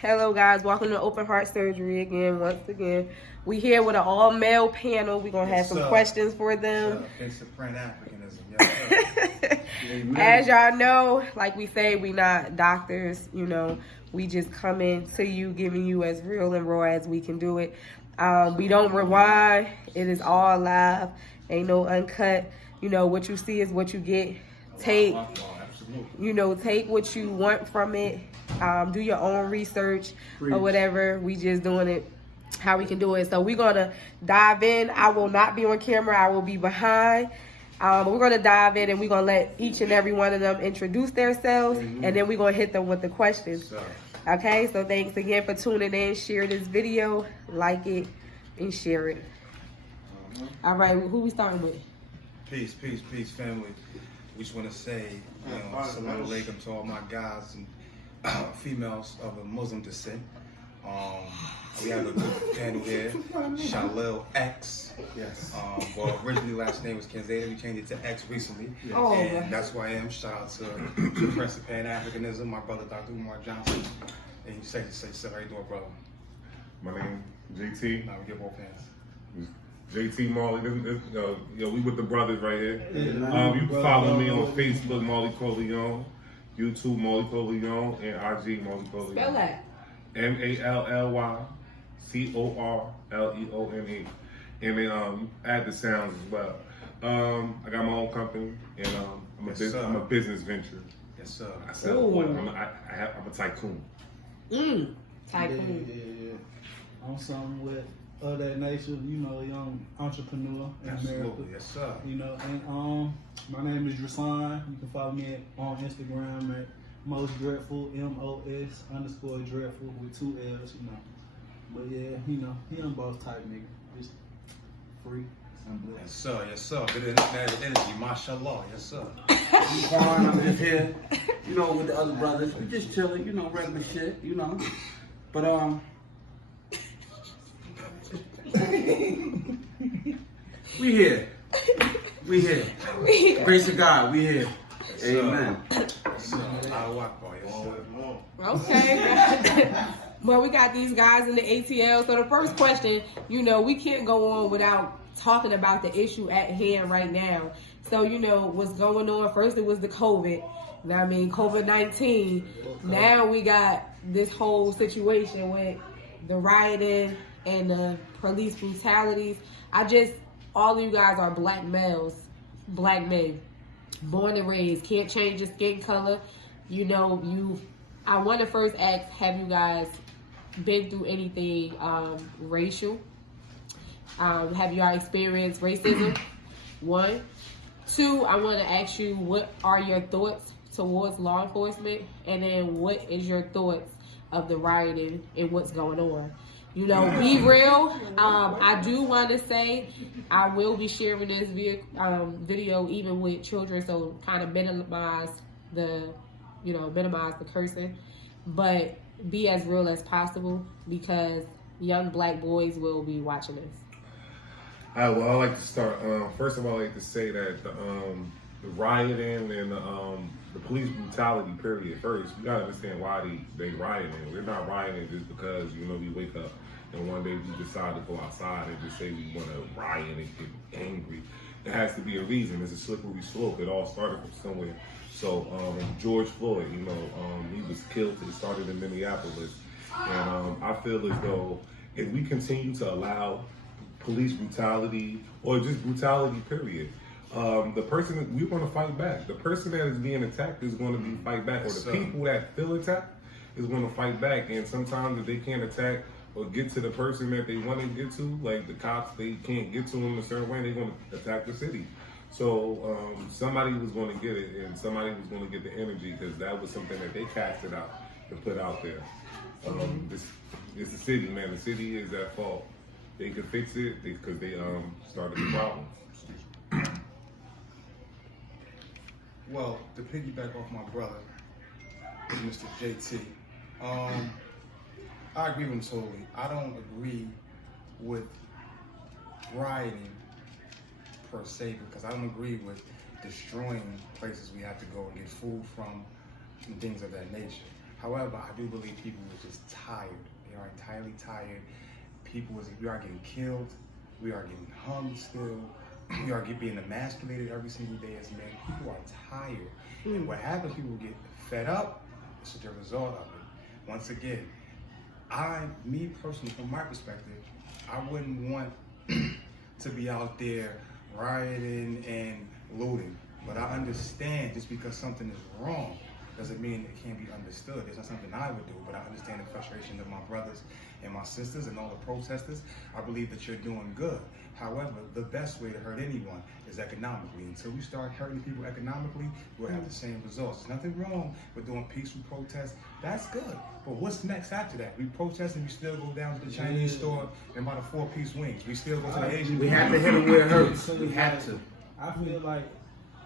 Hello guys, welcome to Open Heart Surgery again. Once again, we here with an all-male panel. We're gonna have some questions for them. As y'all know, like we say, we not doctors. You know, we just come in to you, giving you as real and raw as we can do it. We don't rewind. It is all live. Ain't no uncut. You know, what you see is what you get. Take what you want from it. Do your own research or whatever. We just doing it how we can do it. So we're gonna dive in. I will not be on camera. I will be behind. But we're gonna dive in and we're gonna let each and every one of them introduce themselves, and then we're gonna hit them with the questions. Okay, so thanks again for tuning in. Share this video, like it, and share it. All right, who we starting with? Peace, family. We just want to say, assalamu alaikum to all my guys and females of a Muslim descent. We have a good panel here, Shalil X. Yes. Well, originally last name was Kenzada. We changed it to X recently. Yes. And that's who I am. Shout out to the Prince of Pan-Africanism, my brother Dr. Umar Johnson. And you say, how you doing, brother? My name is JT. Now we get both hands. JT Marley, we with the brothers right here. You can follow me on Facebook, Marley Corleone, YouTube, Marley Corleone, and IG, Marley Corleone. Spell that. MALLYCORLEONE. And then add the sounds as well. I got my own company, and I'm a business venture. Yes, sir. I sell oil. I'm a tycoon. Tycoon. Yeah. I'm something with that nature, young entrepreneur in America. Yes, sir. And my name is Drasan. You can follow me on Instagram at Most Dreadful, MOS_dreadful with 2 L's, But yeah, he done boss type nigga. Just free. Yes, sir. Good energy, mashallah. Yes, sir. I'm just here, with the other brothers. We just chilling, regular shit, But we here. Grace of God, we here. Amen. Okay. Well, we got these guys in the ATL. So the first question, we can't go on without talking about the issue at hand right now. So, what's going on. First, it was the COVID-19. Now we got this whole situation with the rioting and the police brutalities. All of you guys are black males, black men, born and raised, can't change your skin color. I want to first ask, have you guys been through anything racial? Have you all experienced racism? 1. 2, I want to ask you, what are your thoughts towards law enforcement? And then what is your thoughts of the rioting and what's going on? Be real. I do want to say I will be sharing this video even with children, so kind of minimize the cursing, but be as real as possible because young black boys will be watching this. I like to start. First of all, I like to say that the rioting and the police brutality period. First, we gotta understand why they rioting. We're not rioting just because we wake up and one day we decide to go outside and just say we want to riot and get angry. There has to be a reason. It's a slippery slope. It all started from somewhere. So George Floyd, he was killed. It started in Minneapolis, and I feel as though if we continue to allow police brutality or just brutality, period. The person we're going to fight back. The person that is being attacked is going to be fight back, or the people that feel attacked is going to fight back. And sometimes if they can't attack or get to the person that they want to get to, like the cops, they can't get to them a certain way. They're going to attack the city. So somebody was going to get it, and somebody was going to get the energy because that was something that they casted out and put out there. It's the city, man. The city is at fault. They could fix it because they started the problem. Well, to piggyback off my brother, Mr. JT, I agree with him totally. I don't agree with rioting per se because I don't agree with destroying places we have to go and get food from and things of that nature. However, I do believe people are just tired. They are entirely tired. We are getting killed. We are getting hung still. We are being emasculated every single day as men. People are tired. And what happens, people get fed up. It's the result of it. Once again, me personally, from my perspective, I wouldn't want to be out there rioting and looting. But I understand just because something is wrong doesn't mean it can't be understood. It's not something I would do, but I understand the frustration of my brothers and my sisters and all the protesters. I believe that you're doing good. However, the best way to hurt anyone is economically. Until we start hurting people economically, we'll have the same results. There's nothing wrong with doing peaceful protests. That's good. But what's next after that? We protest and we still go down to the Chinese store and buy the 4-piece wings. We still go to the Asian. We have to hit them where it hurts. We have to. I feel like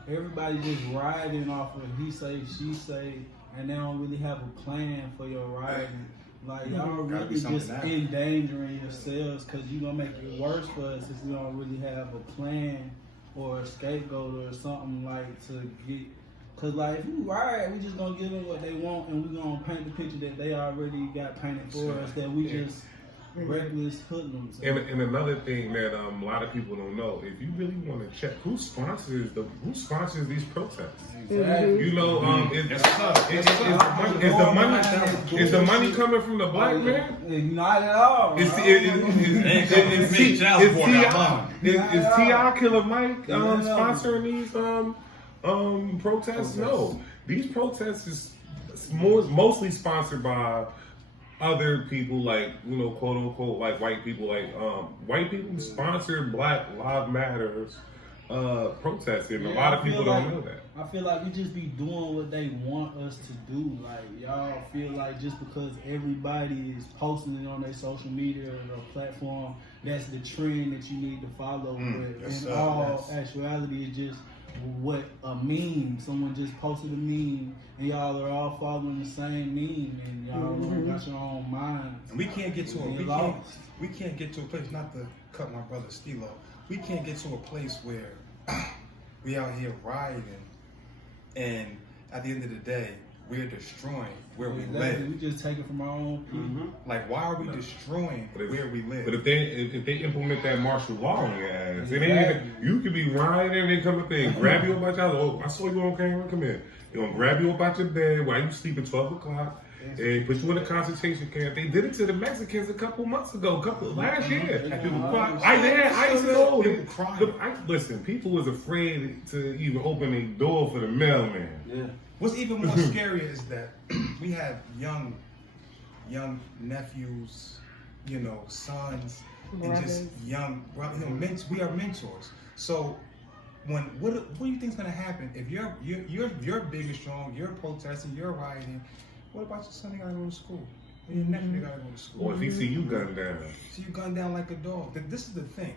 everybody just riding off of he say, she say, and they don't really have a plan for your riding. Like, y'all really just endangering yourselves because you're going to make it worse for us if we don't really have a plan or a scapegoat or something like to get. Because, like, if you ride, we just going to give them what they want and we're going to paint the picture that they already got painted for us, that we just reckless hoodlums. And another thing that a lot of people don't know, if you really want to check who sponsors these protests. Exactly. You know, is the money coming from the black man? Not at all. Is T.I. Killer Mike sponsoring these protests? No, these protests is mostly sponsored by other people, like, you know, quote unquote, like white people. Like white people sponsor Black Lives Matters protests, and a lot of people don't know that. I feel like we just be doing what they want us to do. Like, y'all feel like just because everybody is posting it on their social media or platform, that's the trend that you need to follow. But in all actuality, it's just what a meme. Someone just posted a meme, and y'all are all following the same meme, and y'all got your own minds. And we can't get to we can't get to a place. Not to cut my brother Stilo. We can't get to a place where we out here rioting, and at the end of the day, we're destroying where we live. We just take it from our own people. Like, why are we destroying where we live? But if they implement that martial law on your ass, you could be rioting and they come up there and grab you about your house. Oh, I saw you on camera. Come here. They're gonna grab you about your bed while you sleep at 12 o'clock. And put you in a concentration camp. They did it to the Mexicans a couple months ago, last year. I used to go. Listen, people was afraid to even open a door for the mailman. Yeah. What's even more scary is that we have young nephews, you know, sons, and just young brothers. You know, we are mentors. So what do you think's gonna happen if you're big and strong, you're protesting, you're rioting? What about your son? He gotta go to school. Or your nephew gotta go to school. Or if he see you gunned down. See you gunned down like a dog. This is the thing.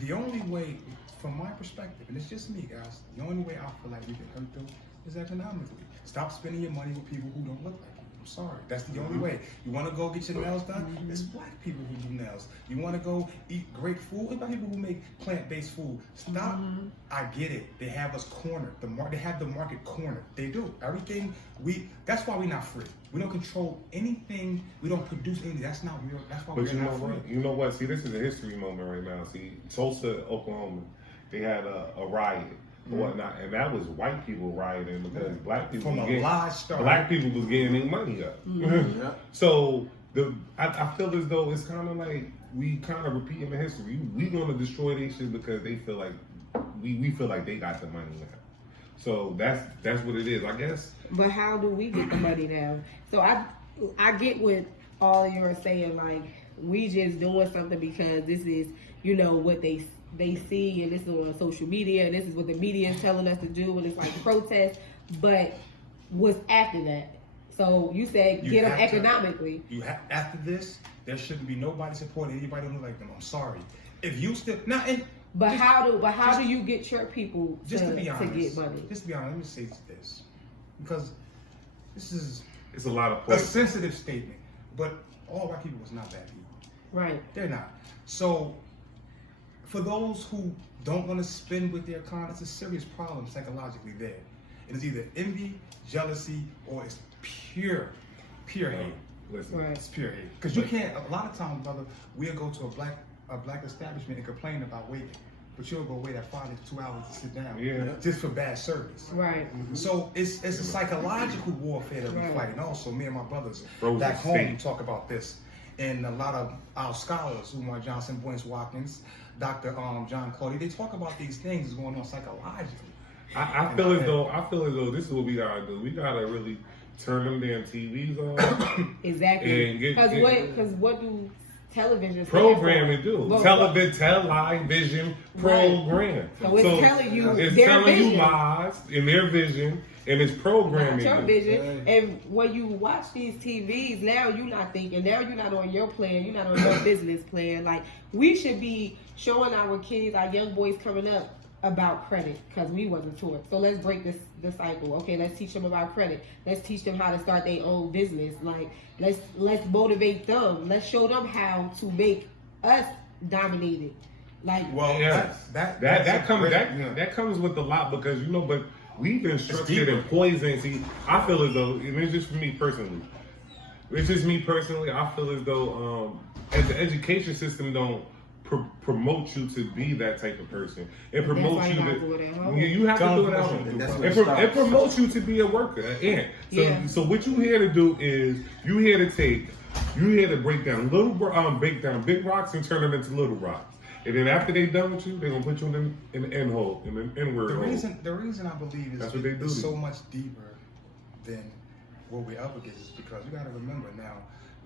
The only way, from my perspective, and it's just me, guys, the only way I feel like we can hurt them is economically. Stop spending your money with people who don't look like you. I'm sorry. That's the only way. You want to go get your nails done? It's black people who do nails. You want to go eat great food? It's black people who make plant-based food. Stop. I get it. They have us cornered. They have the market cornered. They do. Everything that's why we're not free. We don't control anything. We don't produce anything. That's not real. That's why we're not free. You know what? See, this is a history moment right now. See, Tulsa, Oklahoma, they had a riot or whatnot, and that was white people rioting because black people black people was getting their money up. So I feel as though it's kind of like we kind of repeating the history. We gonna destroy their shit because they feel like we feel like they got the money now. So that's what it is, I guess. But how do we get the money now? So I get what all of you are saying. Like, we just doing something because this is, you know, what they see, and this is on social media, and this is what the media is telling us to do, and it's like protest. But what's after that? So you said get them economically. After this, there shouldn't be nobody supporting anybody who look like them. I'm sorry. If you still how do you get your people to get money? Just to be honest, let me say this, because it's a lot of a sensitive statement, but all white people was not bad people. Right. They're not. So for those who don't want to spend with their economy, it's a serious problem psychologically there. It is either envy, jealousy, or it's pure hate. Listen. Right. It's pure hate. Because you can't. A lot of times, brother, we'll go to a black establishment and complain about waiting, but you'll go wait at 5 to 2 hours to sit down, just for bad service. Right. So it's a psychological warfare that we're fighting. Also, me and my brothers back home state. talk about this, and a lot of our scholars, Umar Johnson, Boyce Watkins, Dr. John Claudy, they talk about these things going on psychologically. I feel as though this is what we gotta do. We gotta really turn them damn TVs on. Exactly. Because what do television programming do? Television program. So it's telling you it's their telling vision. you lies in their vision, and it's programming. Not your vision. And when you watch these TVs, now you're not thinking. Now you're not on your plan. You're not on your business plan. Like, we should be showing our kids, our young boys coming up, about credit, because we wasn't taught. So let's break this cycle. Okay, let's teach them about credit. Let's teach them how to start their own business. Like, let's motivate them. Let's show them how to make us dominated. Like, Well, that comes with a lot, because but we've been structured and poisoned. See, I feel as though, and it's just for me personally. It's just me personally. I feel as though as the education system don't promote you to be that type of person. It promotes you to. You have to do it at home. It promotes you to be a worker. So what you here to do is you here to break down big rocks and turn them into little rocks. And then after they done with you, they're gonna put you in the end hole, in the inward hole. The reason I believe is it's so much deeper than what we're up against is because you gotta remember now.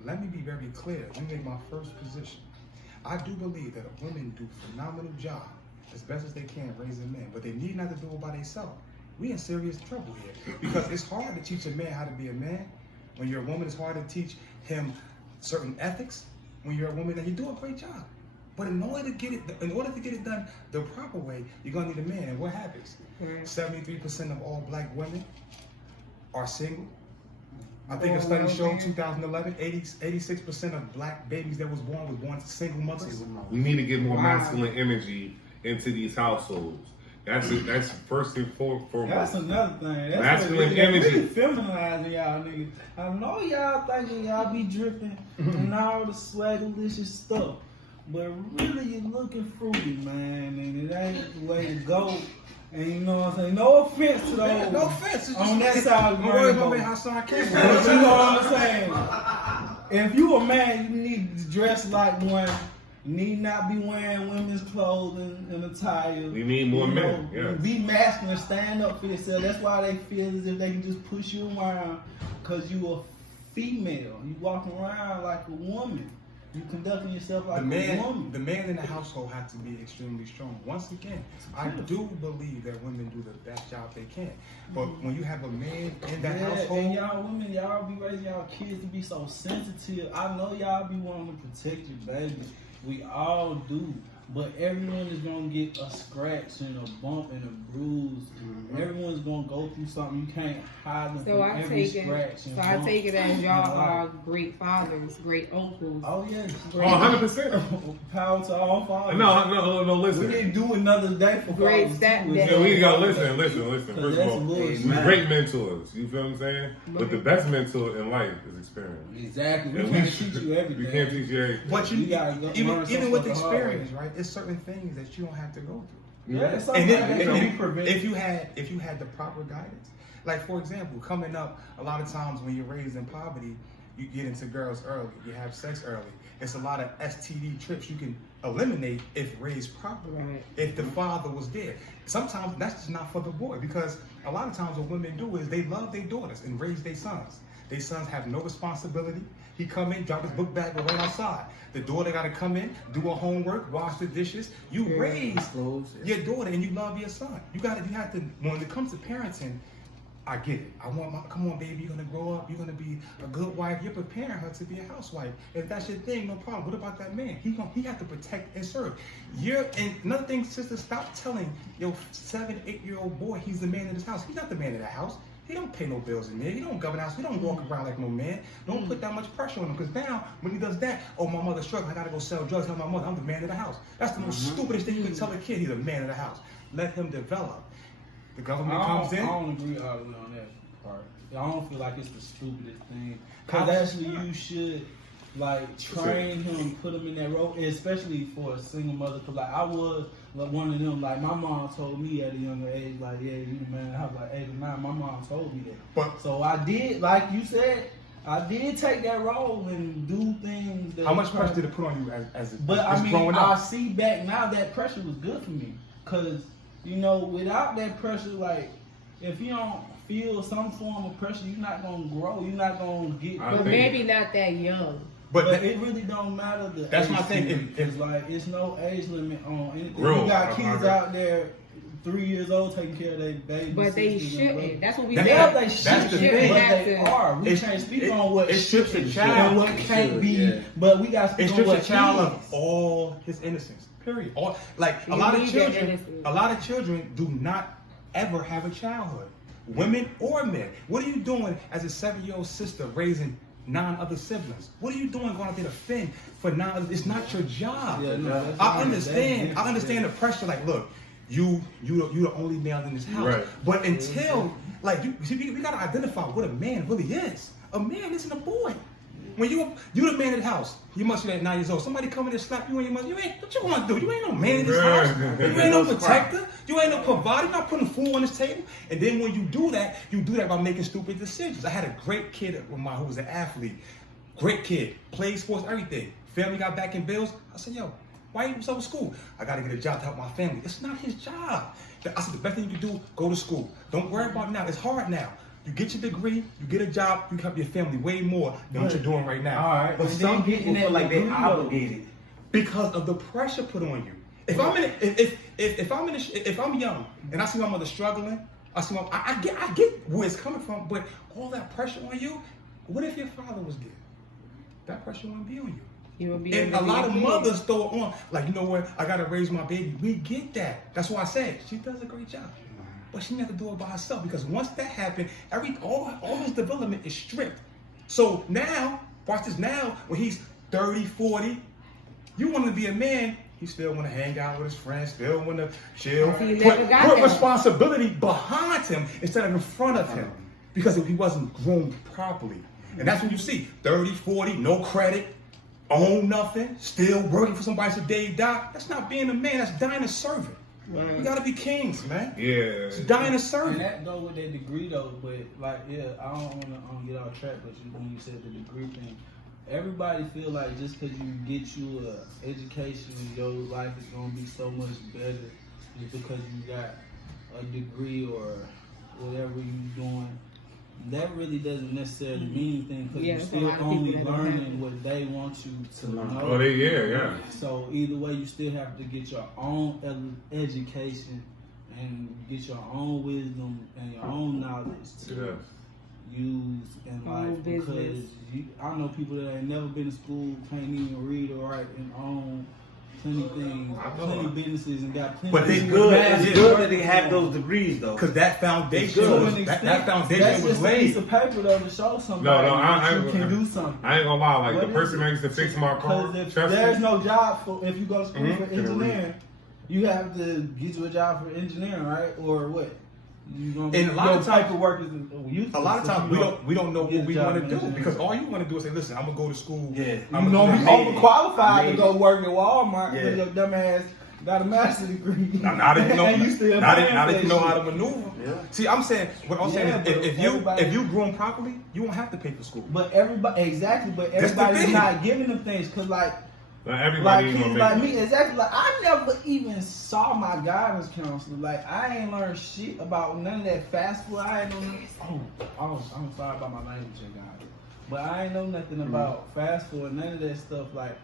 Let me be very clear. Let me make my first position. I do believe that women do a phenomenal job as best as they can raising men, but they need not to do it by themselves. We in serious trouble here because it's hard to teach a man how to be a man. When you're a woman, it's hard to teach him certain ethics. When you're a woman, then you do a great job. But in order to get it done the proper way, you're gonna need a man. And what happens? 73% of all black women are single. I think a study showed 2011, 86% of black babies that was born to single mothers. We need to get more masculine energy into these households. That's first and foremost. That's another thing. That's masculine energy. Really feminizing y'all niggas. I know y'all thinking y'all be dripping and all the swagalicious stuff, but really you're looking fruity, man, and it ain't the way to go. And you know what I'm saying? No offense to those. No offense. On that side of the rainbow. But you know what I'm saying? If you a man, you need to dress like one. You need not be wearing women's clothing and attire. We need more men. Yeah. Be masculine, stand up for yourself. That's why they feel as if they can just push you around because you a female. You walking around like a woman. You conducting yourself like a woman. The man in the household has to be extremely strong. Once again, I do believe that women do the best job they can. But when you have a man in that household, and y'all women, y'all be raising y'all kids to be so sensitive. I know y'all be wanting to protect your babies. We all do. But everyone is gonna get a scratch and a bump and a bruise. Everyone's gonna go through something. You can't hide them from every scratch. So I take it as y'all are great fathers, great uncles. Oh yes. 100%. Power to all fathers. No, listen. We didn't do another day for great stepdad. We gotta listen. First of all, we great mentors. You feel what I'm saying? But the best mentor in life is experience. Exactly. We can't teach you everything. We can't teach you everything. But even with experience, right? It's certain things that you don't have to go through. Yeah, it's and if you had the proper guidance, like for example, coming up, a lot of times when you're raised in poverty, you get into girls early, you have sex early. It's a lot of STD trips you can eliminate if raised properly. Right. If the father was there, sometimes that's just not for the boy, because a lot of times what women do is they love their daughters and raise their sons. Their sons have no responsibility. He come in, drop his book bag, go right outside. The daughter got to come in, do her homework, wash the dishes. You raise your daughter and you love your son. You have to, when it comes to parenting, I get it. Come on, baby, you're going to grow up. You're going to be a good wife. You're preparing her to be a housewife. If that's your thing, no problem. What about that man? He has to protect and serve. And another thing, sister, stop telling your 7, 8-year-old boy he's the man in this house. He's not the man in that house. He don't pay no bills in there. He don't govern house. He don't walk around like no man. Don't put that much pressure on him. Because now, when he does that, oh, my mother's struggling. I got to go sell drugs. Tell my mother, I'm the man of the house. That's the most stupidest thing you can tell a kid. He's the man of the house. Let him develop. the government comes in. I don't agree all the way on that part. I don't feel like it's the stupidest thing. Because actually you should like train him, put him in that role, especially for a single mother. Because like I was like one of them. Like my mom told me at a younger age, like yeah, you man, I was like 8 or 9. My mom told me that. But so I did, like you said, I did take that role and do things. That how much pressure did it put on you as But as I mean, growing I up? see back now that pressure was good for me. Cause you know, without that pressure, like if you don't feel some form of pressure, you're not gonna grow. You're not gonna get. But maybe not that young. But it really don't matter the that's age my thing. It's like it's no age limit on anything. Growth. You got kids out there 3 years old taking care of their babies. But they shouldn't. That's what we That's said. the- They that's should, the but thing. they are. We can't speak on what it strips a and child. what can't be. Yeah. But we got to It speak on strips what a child is. of all his innocence. Period. All like You a lot of need that children. innocence. A lot of children do not ever have a childhood. Women or men. What are you doing as a 7-year-old sister raising 9 other siblings? What are you doing going out there to fend for 9 others? It's not your job. Yeah, no, that's I not- understand. that's- I understand the pressure. Like, look, you the only male in this house. Right. But until like you see, we gotta identify what a man really is. A man isn't a boy. When you the man of the house, you must be at 9 years old. Somebody come in and slap you and you must. You ain't what you want to do. You ain't no man in this house. You ain't no protector. You ain't no provider. You're not putting food on this table. And then when you do that by making stupid decisions. I had a great kid of mine who was an athlete. Great kid, played sports, everything. Family got back in bills. I said, yo, why you so in school? I got to get a job to help my family. It's not his job. I said, the best thing you can do, go to school. Don't worry about it now. It's hard now. You get your degree, you get a job, you can help your family way more than what you're doing right now. All right, But and some then people getting feel that like they're degree, obligated. Because of the pressure put on you. If I'm young and I see my mother struggling, I get where it's coming from, but all that pressure on you, what if your father was dead? That pressure wouldn't be on you. You would be And able a to lot of be a kid. mothers throw it on, like, you know what, I gotta raise my baby. We get that. That's why I said she does a great job. But she never do it by herself, because once that happened, all his development is stripped. So now, watch this now, when he's 30, 40, you want to be a man, he still want to hang out with his friends, still want to chill. He never got Put that. responsibility behind him instead of in front of him, because he wasn't groomed properly. And that's what you see, 30, 40, no credit, own nothing, still working for somebody till day die. That's not being a man, that's dying a servant. We gotta be kings, man. Yeah. It's dying a servant. And that go with that degree though, but like yeah, I don't want to get off track. But when you said the degree thing, everybody feel like just because you get you a education, your life is gonna be so much better just because you got a degree or whatever you doing. That really doesn't necessarily mean anything because Yeah, you're there's a still lot of only people that don't have learning it. what they want you to know. Oh, yeah. So either way, you still have to get your own education and get your own wisdom and your own knowledge to use in Own life. business. Because I know people that ain't never been to school, can't even read or write, and own plenty things, plenty businesses, and got plenty. But they of good. mass It's good work that they have on. those degrees though. Because that foundation To was an that foundation That's was just a piece laid. of paper though to show somebody No, that you can do something. I ain't gonna lie, like What the is person it? that used to fix my car, Because if trust there's me, no job for, if you go to school Mhm. for Can I read? engineering, you have to get you a job for engineering, right? Or what? You gonna And a lot of type times- of work is A lot of times we don't know get what a we job want to in do, engineering. because all you want to do is say, listen, I'm gonna go to school. Yeah. I'm You know, gonna you do I made it. overqualified I to made go it. work at Walmart Yeah. because your dumb ass got a master's degree. Now that you know, And you still now paying that for you know that how shit. to maneuver. Yeah. See, I'm saying Yeah, but is everybody- if you groom properly, you won't have to pay for school. But everybody, exactly. But That's the everybody's thing. not giving them things because, like everybody like ain't kids gonna like make me, exactly. Like I never even saw my guidance counselor. Like I ain't learned shit about none of that fast food. I ain't know. I'm sorry about my language, guys, but I ain't know nothing about fast food. None of that stuff. Like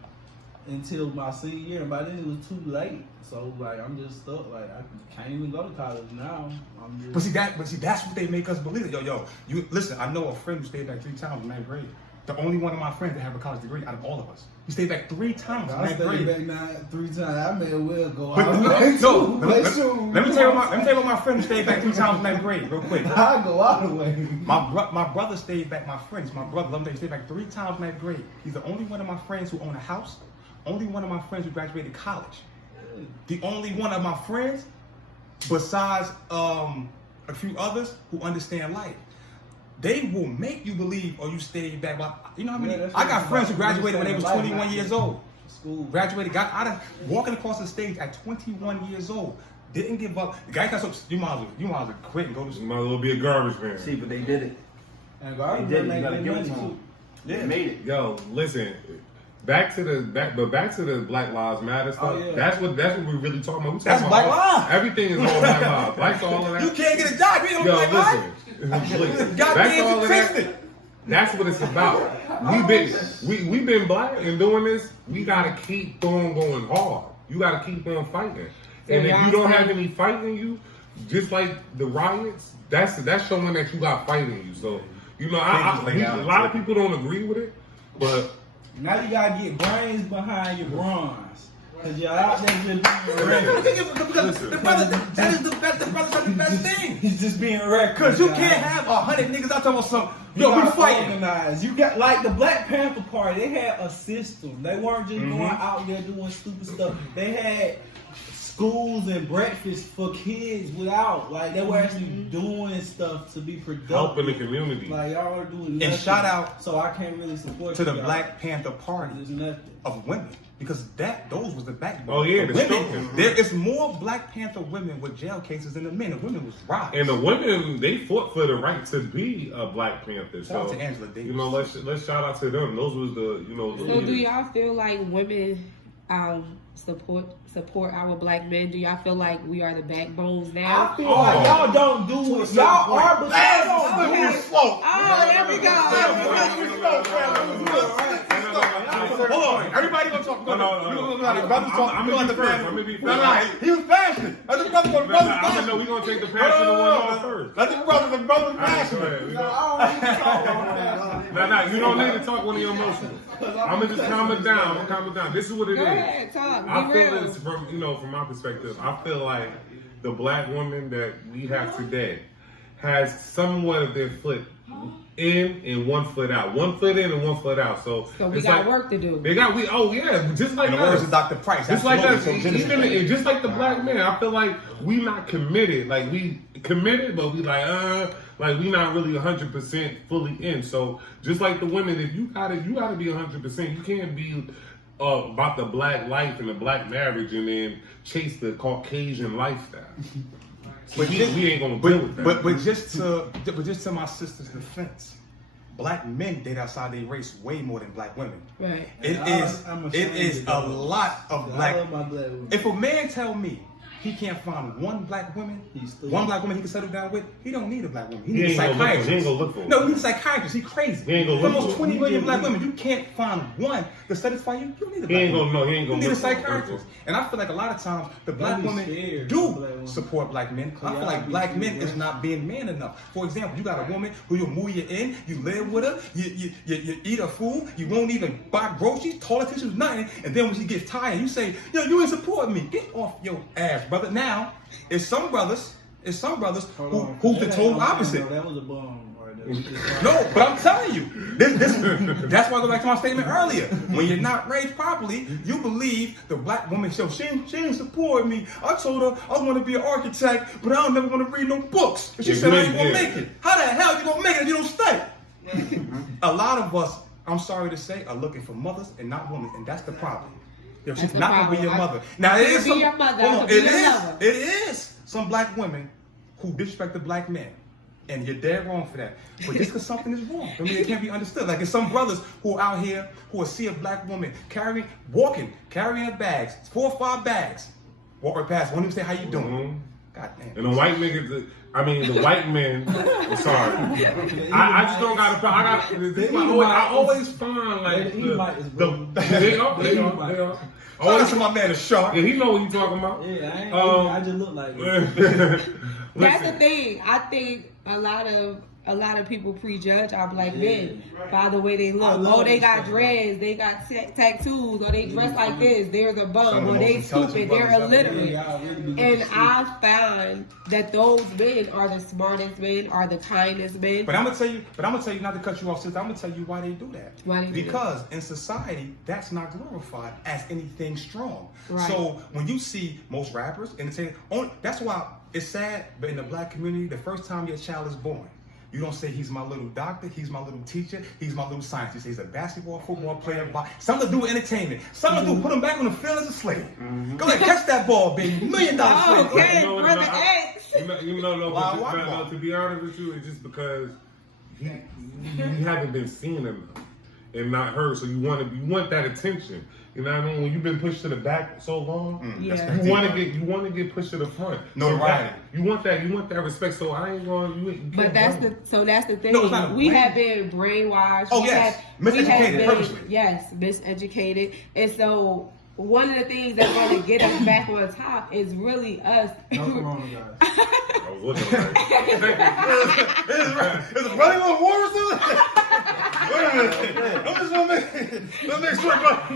until my senior year, and by then it was too late. So like I'm just stuck. Like I can't even go to college now. I'm just. But see, that's what they make us believe. Yo, you listen. I know a friend who stayed back 3 times in 9th grade. The only one of my friends that have a college degree out of all of us. He stayed back 3 times in I 9th stayed grade. back 3 times. I may well go. But out let me tell you about my friend who stayed back 3 times in 9th grade, real quick. I go all the way. My brother stayed back. My friends, my brother, let me tell you, stayed back 3 times in 9th grade. He's the only one of my friends who own a house. Only one of my friends who graduated college. The only one of my friends, besides a few others who understand life. They will make you believe, or you stay back. You know how many? I got friends who graduated when they was 21 years old. School. Graduated, got out of walking across the stage at 21 years old. Didn't give up. The guy got so you might as well quit and go to You school. might as well be a garbage man. See, but they did it. And They did it. You gotta give it to them. They made it. Yo, listen. Back to the Black Lives Matter stuff. Oh, yeah. That's what we're really talking about. We That's talking Black about Lives. Everything is all Black Lives. Black's all of that. You can't get a job. You ain't Yo, Black Lives. listen. Goddamn That's all of that. statistic. That's what it's about. We've been black and doing this. We gotta keep on going hard. You gotta keep on fighting. And if you don't have any fight in you, just like the riots, that's showing that you got fight in you. So you know, a lot of people don't agree with it, but now you gotta get brains behind your bronze. Cause y'all out there just being reckless. Because the brother, that is the best thing. He's just being reckless. Because you can't have 100 niggas out talking about something. You Yo, we gotta fighting. organize. You got like the Black Panther Party. They had a system. They weren't just going out there doing stupid stuff. They had schools and breakfast for kids without. Like they were actually doing stuff to be productive. helping the community. Like y'all are doing nothing. And shout out so I can't really support to the y'all. Black Panther Party There's nothing. of women. Because those was the backbone. Oh, yeah, the the women. strongest. There is more Black Panther women with jail cases than the men. The women was robbed. And the women, they fought for the right to be a Black Panther. Shout out So to Angela Davis. you know, let's shout out to them. Those was the the So do leaders. y'all feel like women support our black men? Do y'all feel like we are the backbones now? I feel like y'all don't do it. Y'all are, but y'all don't do it. slow. Oh, there we go. Hold on, everybody gonna talk. No. Brother talk. I'm gonna be first. I'm gonna be first. No, he was passionate. Let the brother go. The brother I passionate. know we gonna take the passionate one off first. Let the brother All right, passionate. go ahead. Nah, you don't need to talk when you're emotional. I'm gonna just calm it down. This is what it Go is. ahead, talk. I Be feel real. it's from my perspective. I feel like the black woman that we have today has somewhat of their foot in and 1 foot out. 1 foot in and 1 foot out. So we it's got like, work to do. Just like In the us. words of Dr. Price. Just like us, absolutely. even just like the black man, I feel like we not committed. Like we committed, but we like we not really 100% fully in. So just like the women, if you gotta be 100%. You can't be about the black life and the black marriage and then chase the Caucasian lifestyle. But we ain't gonna deal with that. But just to my sister's defense, black men date outside their race way more than black women. Right. It is a lot of I black. love my black women. If a man tell me he can't find one black woman he can settle down with, he don't need a black woman. He needs a psychiatrist. He ain't gonna look for it. No, he needs a psychiatrist. He crazy. He ain't gonna For look almost for it. 20 million black women, you can't find one to satisfy you. You don't need a black He ain't woman. gonna know. He ain't gonna You need a look for it. psychiatrist. And I feel like a lot of times the black be women scared do of black women. support black men. I feel like black men is not being man enough. For example, you got a woman who you'll move you in, you live with her, you eat her food, you won't even buy groceries, toilet tissues, nothing. And then when she gets tired, you say, yo, you ain't supporting me. Get off your ass, brother. Now, it's some brothers who the total opposite. That was a bomb. No, but I'm telling you, that's why I go back to my statement earlier. When you're not raised properly, you believe the black woman, so she ain't support me. I told her I want to be an architect, but I don't never want to read no books. And she said I ain't gonna make it. How the hell you gonna make it if you don't study? A lot of us, I'm sorry to say, are looking for mothers and not women, and that's the problem. Yo, she's not gonna be your mother. Now it is Be some, your mother, hold on, I could be your lover. it is some black women who disrespect the black men. And you're dead wrong for that. But just because something is wrong, I mean, it can't be understood. Like there's some brothers who are out here who will see a black woman carrying her bags, 4 or 5 bags, walk right past, won't even say how you doing. Mhm. God damn. And the white niggas, the white men. I'm sorry. I just don't got to. I always find like they are. Oh, that's my man, a shark. Yeah, he know what he's talking about. Yeah, I just look like it. That's the thing. I think a lot of people prejudge our black men by the way they look. Oh, they got dreads, they got tattoos, or they dress like this. There's a bum, or they stupid, they're illiterate. And I found that those men are the smartest men, are the kindest men. But I'm gonna tell you not to cut you off, sister. I'm gonna tell you why they do that. Why they do because in society, that's not glorified as anything strong. Right. So when you see most rappers, that's why it's sad, but in the black community, the first time your child is born, you don't say he's my little doctor, he's my little teacher, he's my little scientist. You say he's a basketball, football player, something to do with entertainment. Something to do, put him back on the field as a slave. Go ahead, catch that ball, baby. $1 million slave. Okay, You know what, brother no, X. to be honest with you, it's just because you haven't been seen enough and not heard, so you want that attention. You know what I mean? When you've been pushed to the back so long, you want to get pushed to the front. No, right. You want that respect. So I ain't going. But that's the thing. No, it's not we have been brainwashed. Oh, yes. Miseducated, purposely. Yes, miseducated. And so one of the things that's going to get us back on top is really us. No corona, guys. I was looking like Is it running on water or something? Wait a minute. I'm just going to make sure about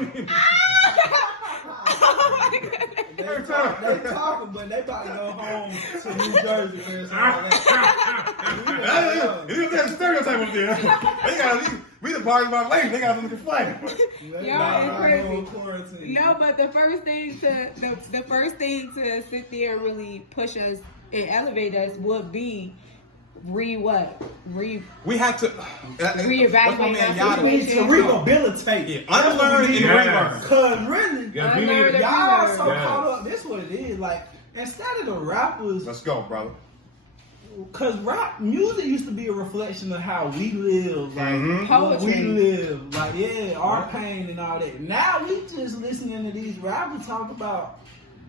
They talking, but they about to go home to New Jersey, man. You got a stereotype up there. We the party about life. They got something to fight. It's crazy. No, but the first thing to sit there and really push us and elevate us would be we have to reevaluate our situation. To rehabilitate. Yeah. Unlearn and relearn. Cause really, y'all so Yes. caught up. This is what it is. Like, instead of the rappers, Let's go, brother. cause rap music used to be a reflection of how we live, like what we Poetry. live, like our pain and all that. Now we just listening to these rappers talk about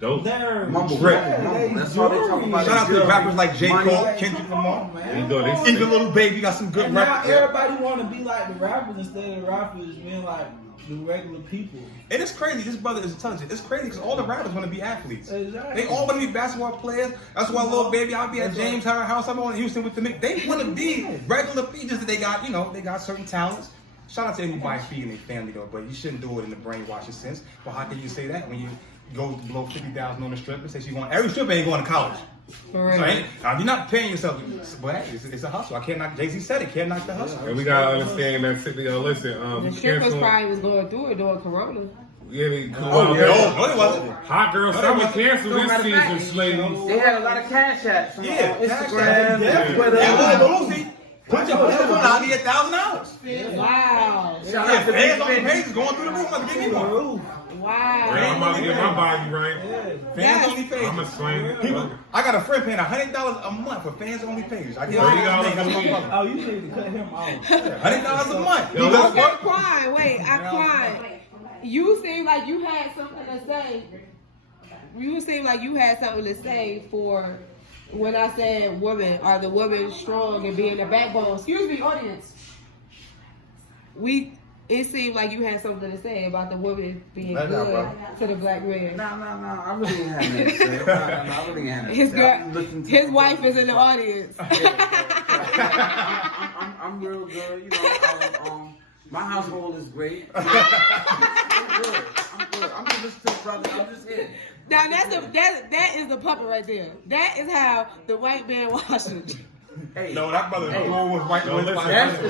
dope. their Mumble yeah, rap. they That's all they talk about. Shout out to the rappers like J. Money. Cole, Kendrick Lamar, man. even Little Baby got some good And now rappers. everybody want to be like the rappers instead of the rappers being like the regular people. And it's crazy. This brother is intelligent. It's crazy because all the rappers want to be athletes. Exactly. They all want to be basketball players. That's why Little Baby, I'll be at James Howard House. I'm on Houston with the Knicks. They want to be regular people. Just that they got, they got certain talents. Shout out to anybody feeding their family though, but you shouldn't do it in the brainwashing sense. Well, how can you say that when you go blow $50,000 on a stripper? Say she want every stripper ain't going to college. Right. So you're not paying yourself. But hey, it's a hustle. I can't knock. Jay-Z said it. Can't knock the hustle. And we gotta understand that. Listen, The strippers probably was going through it during Corona. Yeah, No, it wasn't. Hot girl summer canceled this Matter of season, fact, ladies. They had a lot of cash apps on Cash Instagram, App. Twitter. Lucy, put your phone on me $1,000. Wow. Shout Yeah, out to fans on the Big page is going through the roof. I'm give me one. Wow. I'm about to get my body right. Fans only page. I'm a slang. I got a friend paying $100 a month for fans only page. I get $30 $30 a week. Oh, you need to cut him off. $100 a month. Yo, Because Okay, what? Quan, wait, Quan. You seem like you had something to say. You seem like you had something to say for when I said women. Are the women strong and being the backbone? Excuse me, audience. It seemed like you had something to say about the women being Let good that, bro. to the black man. No, I really ain't had nothing to say. No, I really ain't had nothing to His say. girl, I'm listening to his the wife brothers. is in the audience. I'm real good. My household is great. I'm good. I'm just listening to the brothers. I'm just here. Now that is the puppet right there. That is how the white man washes. Hey, No, that brother Hey. blue was white. No, was listen,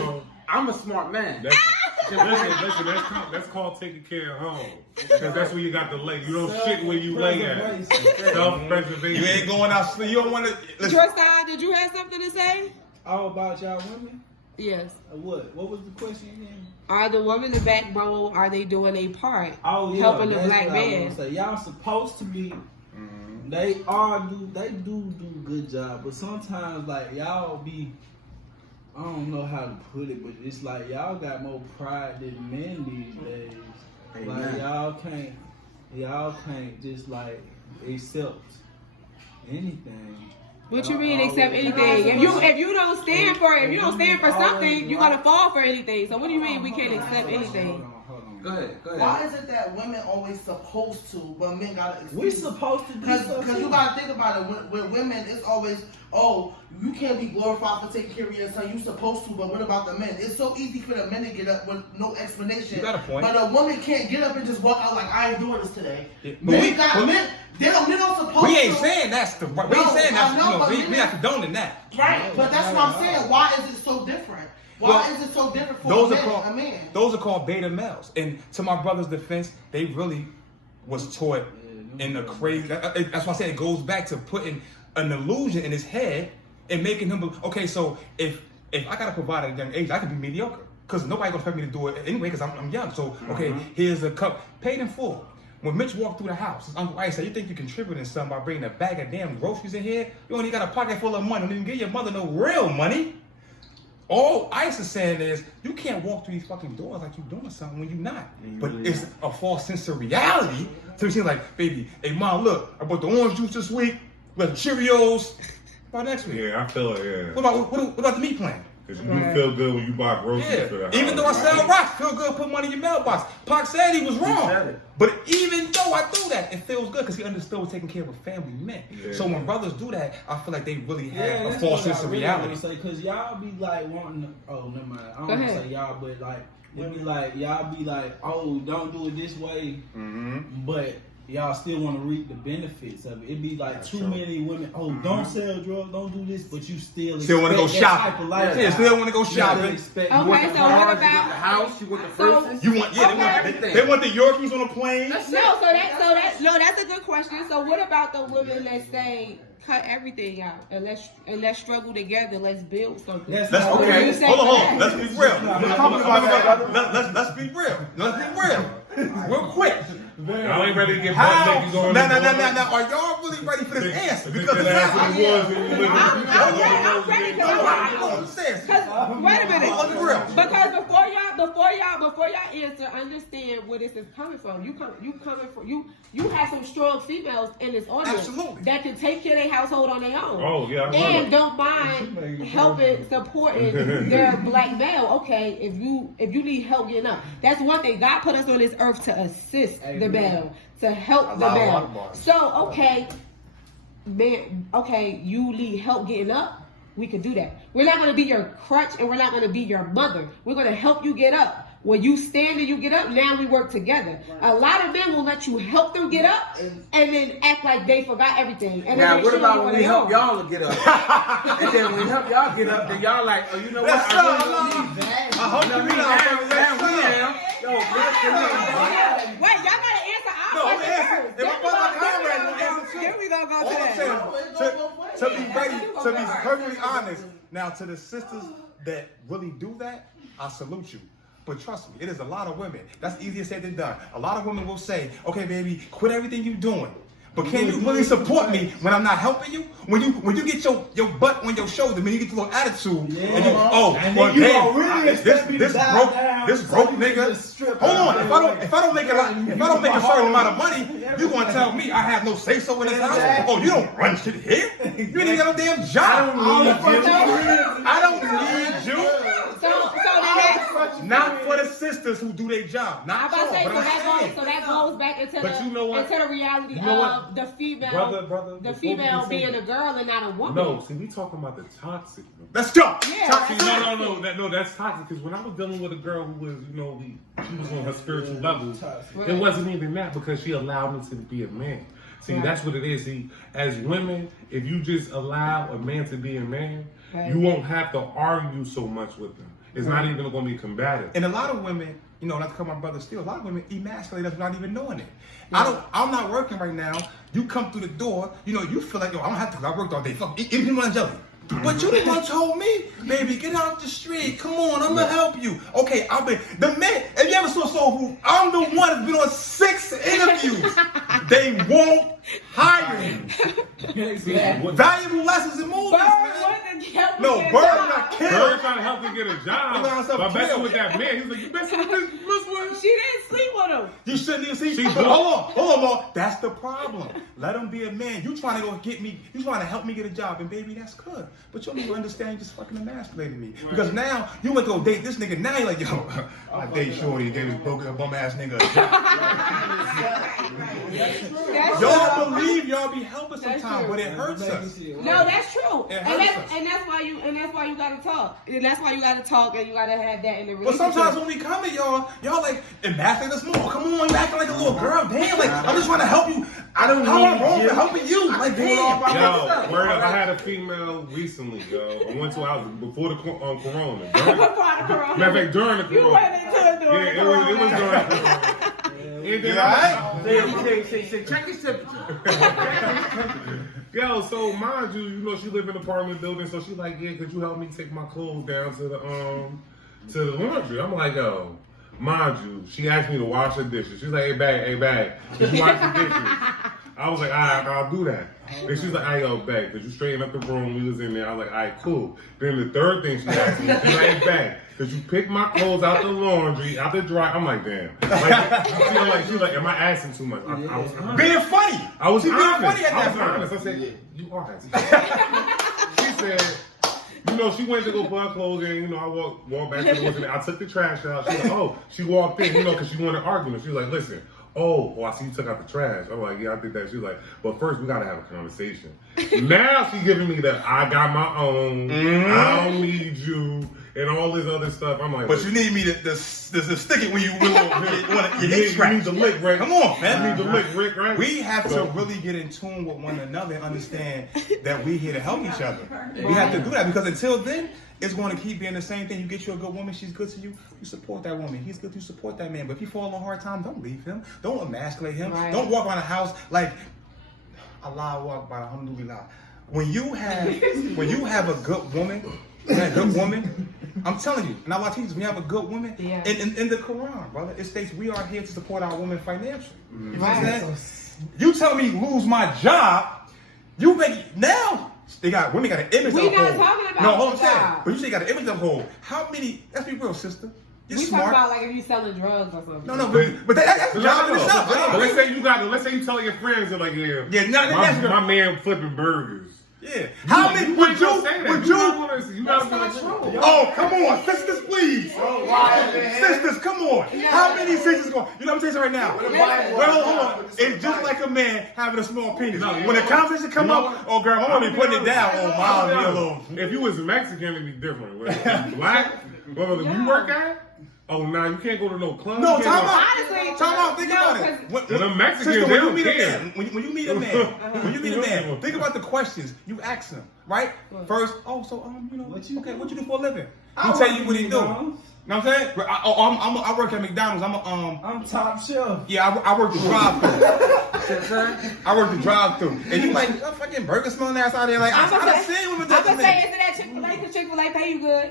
white. I'm a smart man. Listen, that's called taking care of home. Because that's where you got to lay. You don't shit where you lay at. Self-preservation. You ain't going out. You don't want to. Listen. Tristan, did you have something to say? All about y'all women? Yes. What? What was the question again? Are the women the backbone? Are they doing a part? Oh, yeah, helping the that's black what I man. wanna say. Y'all supposed to be. They do good job, but sometimes like y'all be. I don't know how to put it, but it's like y'all got more pride than men these days. Amen. Like y'all can't just like accept anything. What you mean Y'all accept always- anything? If you don't stand for it, if you don't stand for something, you're gonna fall for anything. So what do you mean we can't accept anything? Hold on. Go ahead. Why is it that women always supposed to, but men gotta We experience? supposed to do Because something. you gotta think about it. With women, it's always, oh, you can't be glorified for taking care of your son. You supposed to, but what about the men? It's so easy for the men to get up with no explanation. You got a point. But a woman can't get up and just walk out like I ain't doing this today. Yeah, but Men we- got but- men. They don't supposed We to. ain't saying that's the. We ain't No, saying I know, that's. but We not condoning that. Right, but that's what I'm saying. Why is it so different? Why Well, is it so different for Those a are man? called. A man? Those are called beta males. And to my brother's defense, they really was taught in the crazy. That's why I say it goes back to putting an illusion in his head and making him okay. So if I gotta provide at a young age, I can be mediocre because nobody gonna expect me to do it anyway because I'm young. So okay, here's a cup paid in full. When Mitch walked through the house, his Uncle Ice said, "You think you contributing something by bringing a bag of damn groceries in here? You only got a pocket full of money. Don't even give your mother no real money." All Ice is saying is, you can't walk through these fucking doors like you're doing something when you're not. But it's a false sense of reality. So she's like, baby, hey mom, look, I bought the orange juice this week, we got the Cheerios. By next week. Yeah, I feel it, yeah. What about the meat plan? Because you feel good when you buy groceries for the house. Even though I sell rocks, feel good, put money in your mailbox. Pac said he was wrong. But even though I do that, it feels good because he understood what taking care of a family meant. Yeah. So when brothers do that, I feel like they really have a false sense of reality. Because y'all be like wanting to, oh, never mind. I don't want to say y'all, but like, it be like, y'all be like, oh, don't do it this way. But y'all still want to reap the benefits of it. It be like too many women. Oh, don't sell drugs, don't do this, but you still want to go shopping. Yeah, still want to go shopping. Okay, so what about the house? You want the purses? You want they want the Yorkies on a plane. That's a good question. So what about the women that say cut everything out and let's struggle together, let's build something? That's okay. Hold on. Let's be real. Let's be real. Let's be real. Real quick. Y'all ain't ready to get butt naked going. Now, are y'all really ready for this answer? Because it's not. I'm ready. Wait a minute. Because before y'all answer, understand where this is coming from. You have some strong females in this audience that can take care of their household on their own. Oh yeah. And don't mind helping, supporting their black male. Okay, if you need help getting up, that's one thing. God put us on this earth to assist the male, to help the male. So okay, man, you need help getting up. We can do that. We're not going to be your crutch and we're not going to be your mother. We're going to help you get up. When you stand and you get up, now we work together. A lot of men will let you help them get up and then act like they forgot everything. And now, what about when we help y'all to get up? And then when we help y'all get up, then y'all like, oh, you know what? I really need that. I hope you now. Yo, wait, y'all got to answer our question. If I put my comrade, answer too. Then we gonna go to that. To be ready, to be perfectly honest. Now, to the sisters that really do that, I salute you. But trust me, it is a lot of women. That's easier said than done. A lot of women will say, okay, baby, quit everything you're doing. But can you really support me when I'm not helping you? When you get your butt on your shoulder, when you get a little attitude, and this broke nigga. Hold on, if I don't make a certain amount of money, you gonna tell me I have no say so in this house? Oh, you don't run shit here? You ain't got no damn job. I don't need you. Not for the sisters who do their job. Not so that goes back into the reality of the female, the female being a girl and not a woman. No, see, we talking about the toxic. Let's go. Yeah, toxic. No, that's toxic. Because when I was dealing with a girl who was, she was on her spiritual level, it wasn't even that because she allowed me to be a man. See, that's what it is. See, as women, if you just allow a man to be a man, you won't have to argue so much with them. It's not even going to be combative. And a lot of women, not to call my brother still, a lot of women emasculate us without even knowing it. I'm not working right now. You come through the door, you feel like, I don't have to because I worked all day. Fuck, eat peanut and jelly. But you the one told me, baby, get out the street. Come on, I'm going to help you. Okay, the man, if you ever saw Soul Food, I'm the one that's been on 6 interviews. They won't hire you. Valuable lessons in movies, man. No, Bird not killed. Bird trying to help him get a job. But messing with that man, he's like, you messing with this Muslim? She didn't sleep with him. You shouldn't even sleep. Hold on, Mom. That's the problem. Let him be a man. You trying to go get me, you trying to help me get a job, and baby, that's good. But you don't even understand you just fucking emasculated me. Because now, you went to go date this nigga, now you're like, yo, I date Shorty, gave this broken bum ass nigga a job. Y'all believe y'all be helping sometimes, but it hurts us. No, that's true. And that's why you gotta talk. And that's why you gotta talk and you gotta have that in the relationship. But sometimes when we come to y'all like emasculate us more. Come on, you acting like a little girl. Damn, like I'm just trying to help you. How am I wrong for helping you? Like damn. Yo, word up, I had a female recently, yo. I went to a house before the corona. Matter of fact, during the corona. You went into it during the corona. It was during the corona. Say, check his temperature. Yo, so mind you, she live in an apartment building, so she's like, yeah, could you help me take my clothes down to the laundry? I'm like, yo, mind you, she asked me to wash her dishes. She's like, hey, bag, could you wash the dishes? I was like, all right, I'll do that. Then she's like, yo, bag, could you straighten up the room? We was in there. I was like, all right, cool. Then the third thing she asked me, she's like, hey, bag, could you pick my clothes out the laundry, out the dryer? I'm like, damn. She was like, am I asking too much? I was honest. Being funny. I was being honest. funny at I that was point. honest. I said, you are asking. She said, she went to go put her clothes in. I walked back to the woods. I took the trash out. She was like, oh, she walked in, because she wanted an argument. She was like, listen. Oh, I see you took out the trash. I'm like, yeah, I did that. She's like, but first we gotta have a conversation. Now she's giving me the I got my own, I don't need you, and all this other stuff. I'm like, but you need me to stick it when you want to get you need the lick, right? Come on, man. You need the lick, Rick, right? We have to really get in tune with one another and understand that we're here to help each other. We have to do that because until then, it's going to keep being the same thing. You get you a good woman, she's good to you, you support that woman. He's good, you support that man. But if you fall on a hard time, don't leave him. Don't emasculate him. Right. Don't walk around the house like Allah walk by alhamdulillah. When you have a good woman, I'm telling you, and Allah teaches when you have a good woman, in the Quran, brother, it states we are here to support our women financially. You know what I'm saying? You tell me lose my job, you make now. Women got an image we of hold. not talking about No, hold on, job. but you say you got an image of hold. How many? Let's be real, sister. You're we smart. talk about like if you selling drugs or something. No, but that's a job in itself. Let's say you telling your friends that like, my my man flipping burgers. Yeah. How many would you? You gotta be like, oh, come on, sisters, please. Sisters, come on. How many sisters going? You know what I'm saying right now? Well, hold on. It's just like a man having a small penis. When the conversation come up, oh girl, I'm gonna be putting it down. Oh, my little. If you was Mexican, it'd be different. If you black, you work at. Oh, nah, you can't go to no club. No, time out. Honestly, Time out. Think about it. The Mexicans, Sister, they when don't you meet care. a man, when you meet a man, think about the questions you ask him. Right? First, so what you do for a living? He tell you what he do. Know what I'm saying? I work at McDonald's. I'm top shelf. Yeah, I work the drive-thru. I work the drive-thru. And you like, fucking burger smelling ass out there. Like, I done seen women do I'm gonna that. say, isn't that Chick-fil-A? Because Chick-fil-A pay you good.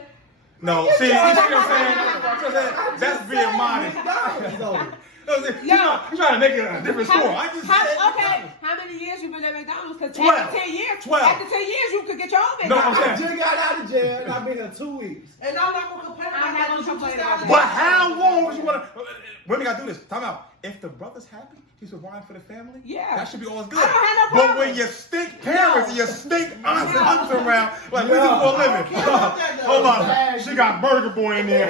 No, see, you see what I'm saying? That's being modest. You trying to make it a different score. How many years you been at McDonald's? Because after 10 years, 12. After 10 years, you could get your own No, McDonald's. I'm I saying. just got out of jail and I've been here 2 weeks. And I'm not gonna complain about I'm not gonna that. complain about that. But how long would you want to? Women got to do this. Time out. If the brother's happy, he's providing for the family. Yeah. That should be all good. I don't have no But problem. when your stink parents and your stink aunts and uncles around, like we do Yeah. for a living. Hold on. She got Burger Boy in there.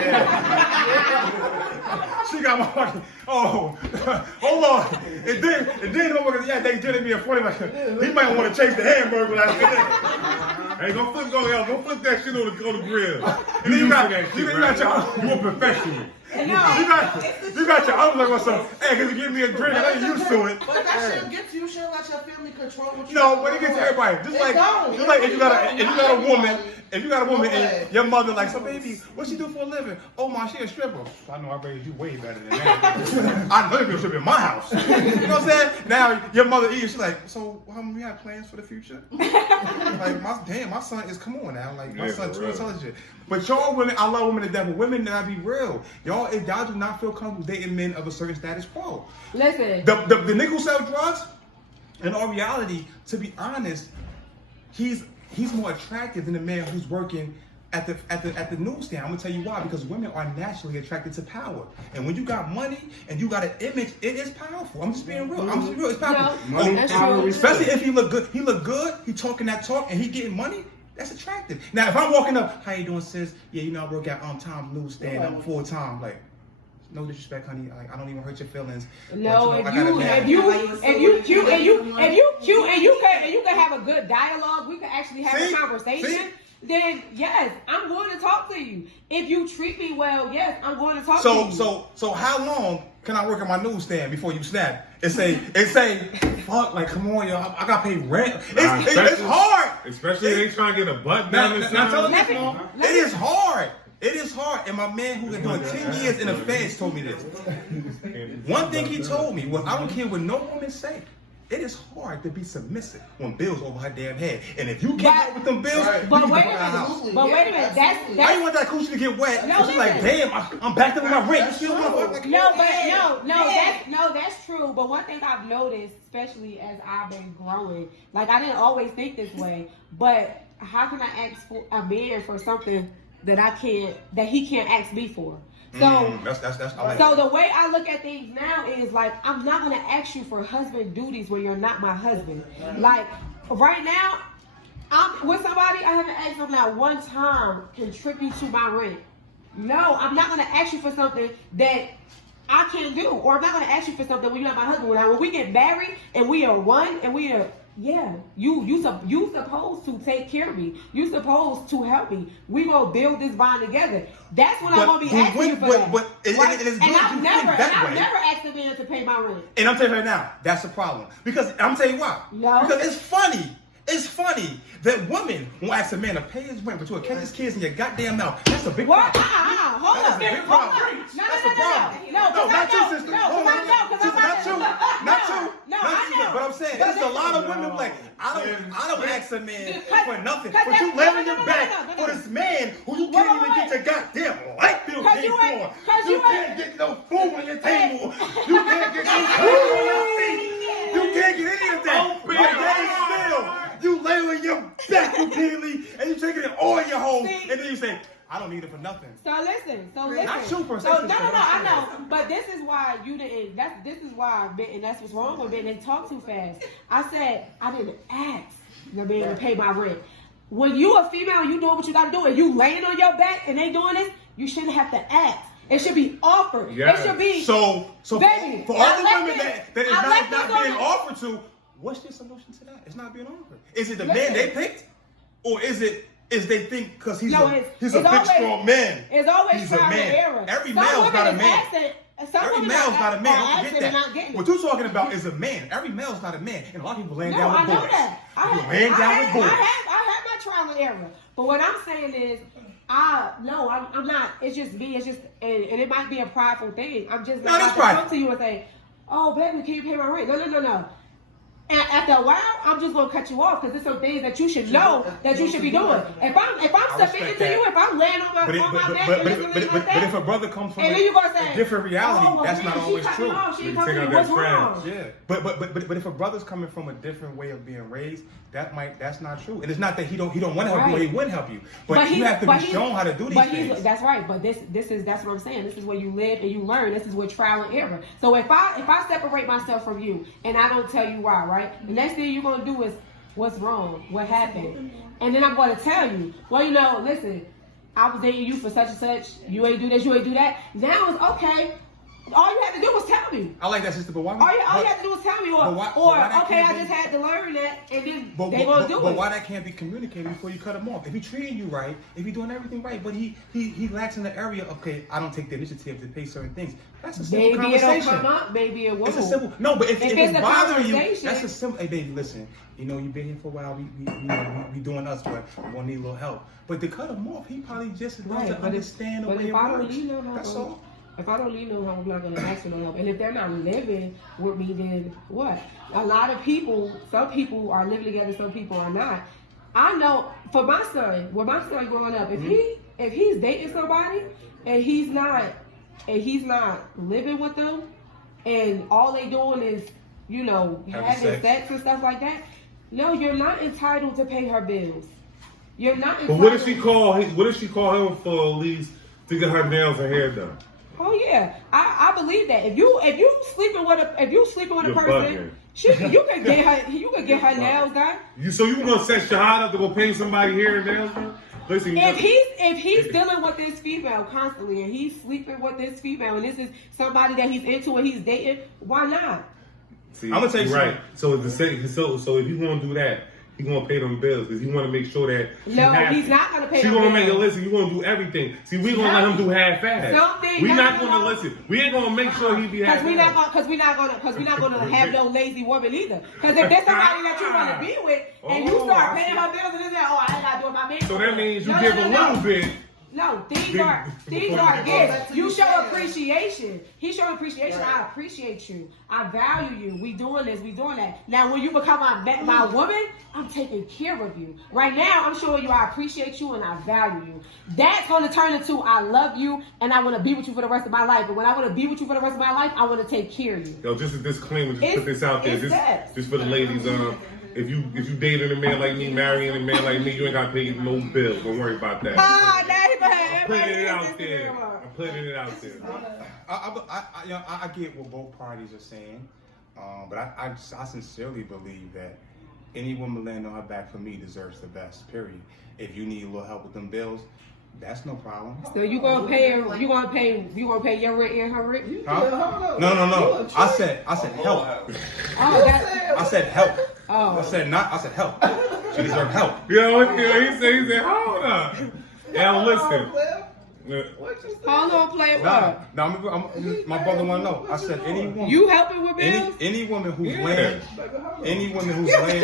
She got my fucking. Oh, hold on. And then they did me a funny like he might want to chase the hamburger like that. Hey, go flip that shit on the grill. And then you got You're a professional. you got your uncle like what's up? Hey, can you give me a drink? I ain't used to it. But that shouldn't get to you. Shouldn't let your family control what you No, but it gets to everybody. Just like if you got a woman and your mother like, so baby, what she do for a living? Oh my, she a stripper. I know I raised you way better than that. I know you should be in my house. You know what I'm saying? Now your mother eats, she's like, so we have plans for the future? Like my son is come on now. Like my son too intelligent. But y'all women, I love women to death, but women gotta be real. Y'all do not feel comfortable dating men of a certain status quo. Listen. The nigga who sells drugs, in all reality, to be honest, he's more attractive than the man who's working at the newsstand. I'm gonna tell you why. Because women are naturally attracted to power, and when you got money and you got an image, it is powerful. I'm just being real. It's powerful. No, power, especially if he look good. He look good. He talking that talk, and he getting money. That's attractive. Now, if I'm walking up, how you doing, sis? Yeah, I work at Tom's newsstand. I'm full time. Like, no disrespect, honey. Like, I don't even hurt your feelings. No, but, if you cute and you can have a good dialogue, we can actually have a conversation. Then yes, I'm going to talk to you. If you treat me well, yes, I'm going to talk to you. So how long can I work at my newsstand before you snap? It say, fuck, like come on, y'all, I gotta pay rent. It's hard. Especially if they trying to get a butt down the side. It is hard. It is hard. And my man who been doing 10 years in the feds told me this. One thing he told me was, I don't care what no woman say. it is hard to be submissive when bills over her damn head. And if you get out with them bills, but you wait can a go out minute. house. But wait a minute. That's I didn't want that coochie to get wet. No, And she's like, listen. damn, I'm backed up with my rent. You still want to that's true. But one thing I've noticed, especially as I've been growing, like I didn't always think this way, but how can I ask for a man for something that he can't ask me for? So, that's I like so that. the way I look at things now is like, I'm not gonna ask you for husband duties when you're not my husband. Like right now, I'm with somebody, I haven't asked them not one time contribute to my rent. No, I'm not gonna ask you for something that I can't do, or I'm not gonna ask you for something when you're not my husband. When we get married and we are one and we are. Yeah, you supposed to take care of me. You supposed to help me. We gonna build this bond together. That's when I'm gonna be asking you for that. And I've never asked a man to pay my rent. And I'm telling you right now, that's a problem. Because I'm telling you why. No. Because it's funny. It's funny that women will ask a man to pay his rent, but you'll catch his kids in your goddamn mouth. That's a big What? problem. Hold That is up. a big problem. That's a problem. No, not you, sister. No, Not you. But I'm saying, there's a lot of women like, I don't ask a man for nothing. But you laying your back for this man who you can't even get your goddamn light bill paid for. You can't get no food on your table. You can't get no food on your feet. You can't get any of that. But yet still, you lay on your back repeatedly and you taking it all in your home, and then you say, I don't need it for nothing. So listen. Not you per se. No, I know. But this is why you didn't. This is why, and that's what's wrong with me. They talk too fast. I said I didn't ask the man to pay my rent. When you a female and you doing what you got to do, and you laying on your back and they doing this, you shouldn't have to ask. It should be offered. Yes. It should be. So baby, for all the women that is not being offered to, what's your solution to that? It's not being offered. Is it the man they picked, or is they think because he's a big strong man? It's always he's a trial and man. error. Every male's not a man. Every male's not a man. Don't forget that. What you're talking about is a man. Every male's not a man, and a lot of people laying down with boys. I had my trial and error. But what I'm saying is, I'm not. It's just me. It's just, and it might be a prideful thing. I'm just not about to come to you and say, "Oh, baby, can you pay my rent?" No. And after a while, I'm just gonna cut you off because there's some things that you should know that you should be doing. If I'm submitting to you, if I'm laying on my back, but if a brother comes from a different reality, that's not always true. What's wrong? Yeah, but if a brother's coming from a different way of being raised, that's not true. And it's not that he don't want to help you or he wouldn't help you, but you have to be shown how to do these things. That's right. But that's what I'm saying. This is where you live and you learn. This is where trial and error. So if I separate myself from you and I don't tell you why, right? The next thing you're gonna do is, what's wrong? What happened? And then I'm gonna tell you, well, listen, I was dating you for such and such. You ain't do this, you ain't do that. Now it's okay. All you had to do was tell me. I like that, sister, but why? All you had to do was tell me, I just had to learn that, and then they gonna do it. But why that can't be communicated before you cut him off? If he treating you right, if he doing everything right, but he lacks in the area, okay, I don't take the initiative to pay certain things. That's a simple conversation. Maybe it'll come up, maybe it won't. It's a simple. No, but if it's bothering you, that's a simple. Hey, baby, listen. You've been here for a while. We doing us, but we gonna need a little help. But to cut him off, he probably just doesn't understand the way it works. That's all. If I don't leave no help, I'm not going to ask for no help. And if they're not living with me, then what? A lot of people, some people are living together, some people are not. I know for my son, growing up, if he's dating somebody and he's not living with them, and all they doing is having sex and stuff like that, no, you're not entitled to pay her bills. You're not entitled. But what if she call him for at least to get her nails and hair done? Oh yeah, I believe that. If you sleeping with a person, you can get her nails done. So you gonna set Shahad up to go pay somebody hair and nails done? Listen, if he's dealing with this female constantly and he's sleeping with this female and this is somebody that he's into and he's dating, why not? See, I'm gonna tell you right. So if he's gonna do that, he's gonna pay them bills because he want to make sure that he's not gonna pay. She's gonna make it listen. You gonna do everything. See, we gonna let him do half-ass. We not gonna listen. We ain't gonna make sure he be half-ass. Because we not gonna have no lazy woman either. Because if there's somebody that you want to be with and you start paying her bills and this, I ain't gotta do it my man. So that means you give a little bit. No, these are gifts. You show appreciation. He showed appreciation. Right. I appreciate you. I value you. We doing this. We doing that. Now, when you become my woman, I'm taking care of you. Right now, I'm showing you I appreciate you and I value you. That's going to turn into I love you and I want to be with you for the rest of my life. But when I want to be with you for the rest of my life, I want to take care of you. Yo, just a disclaimer. Just put this out there. Just for the ladies. If you dating a man like me, marrying a man like me, you ain't gotta pay no bills. Don't worry about that. I'm putting it out there. I get what both parties are saying, but I sincerely believe that any woman laying on her back for me deserves the best. Period. If you need a little help with them bills, that's no problem. So you gonna pay your rent and her rent? Huh? No. I said help. I said help. Oh. I said help. She deserves help. Yo, he said, hold up. Now listen. Hold on, play what? My brother want to know. I said any woman. You helping with bills? Any woman who's laying